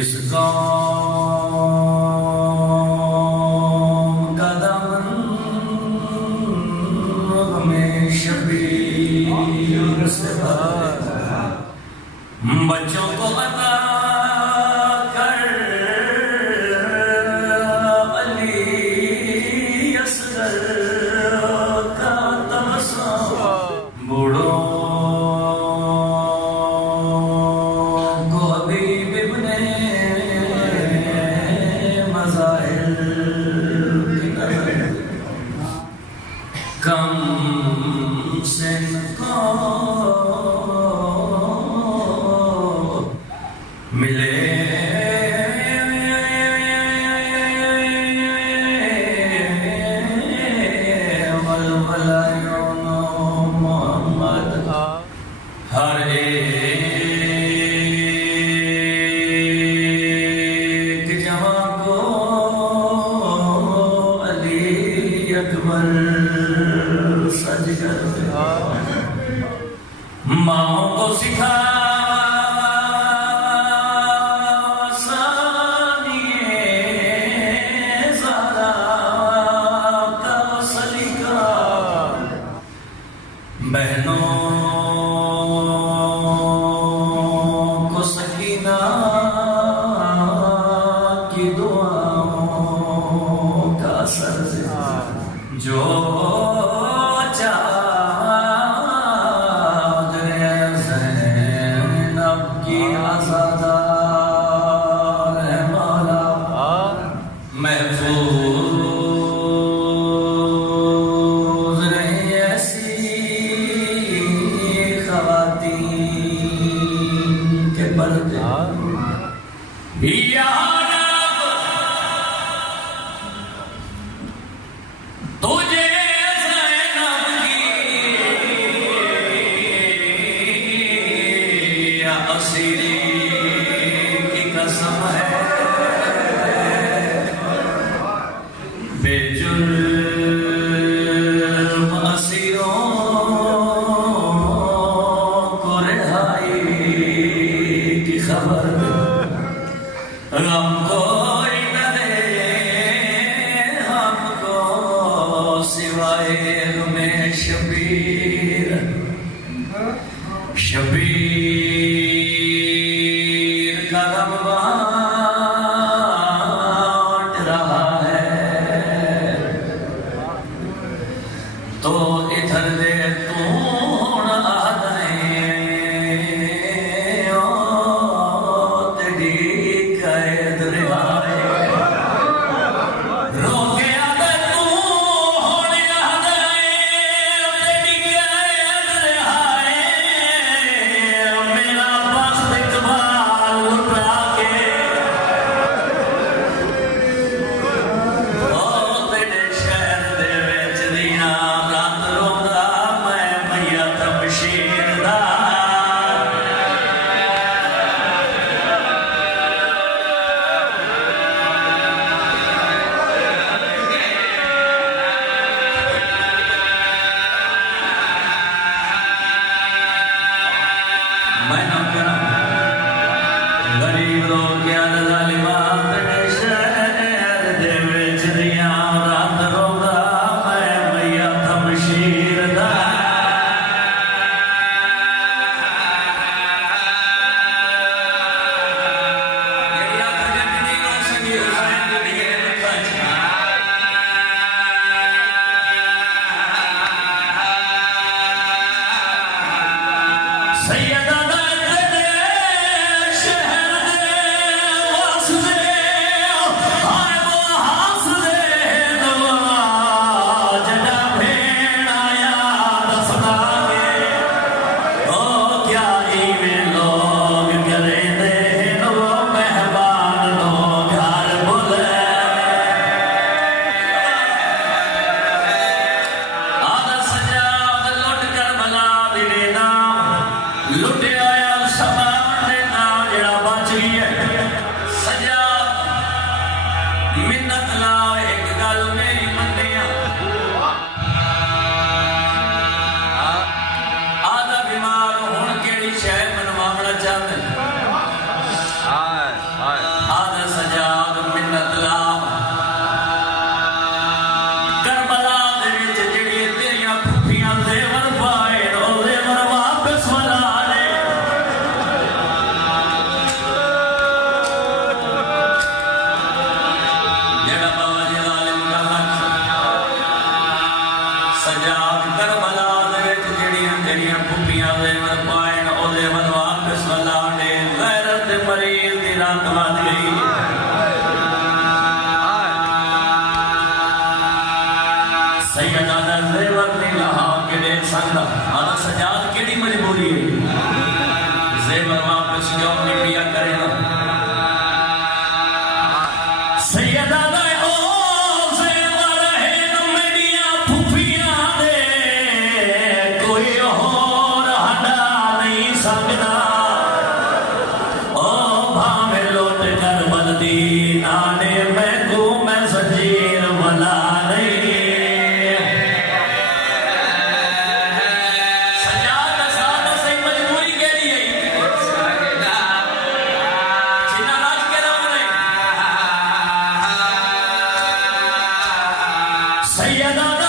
इस कौम का दामन में शबीर से भरा, बच्चों को अता कर अली असगर का तमसा, बूढ़ों को हबीब इब्ने मसाइब कम से को मिले मोहम्मद हर एक जवां को अली अकबर सज कर माओ को सिखा बहनों को सकीना की दुआओं का असर जो चादरे ज़ैनब की आज़ादार है मौला महफूज रही ऐसी के पर्दे या रब तुझे ज़ैनब की या असीरी की कसम है, बेजुर्म असीरों को रिहाई की खबर गम कोई न दे हमको सिवाय में शबीर शबीर का गम बांट रहा है, तो इधर दे तू रात सजाद करबला दे विच जेड़ियां जेड़ियां फुफियां ज़ेवर पाए न ओदे वल वापस वलाडे गैरत मरीज़ दी रात वध गई सैयदा दा ज़ेवर नी लहा केड़े संग आदा सजाद केड़ी मजबूरी है ज़ेवर वापस क्यों नहीं पिया करे ना सैयदा दा सैयदा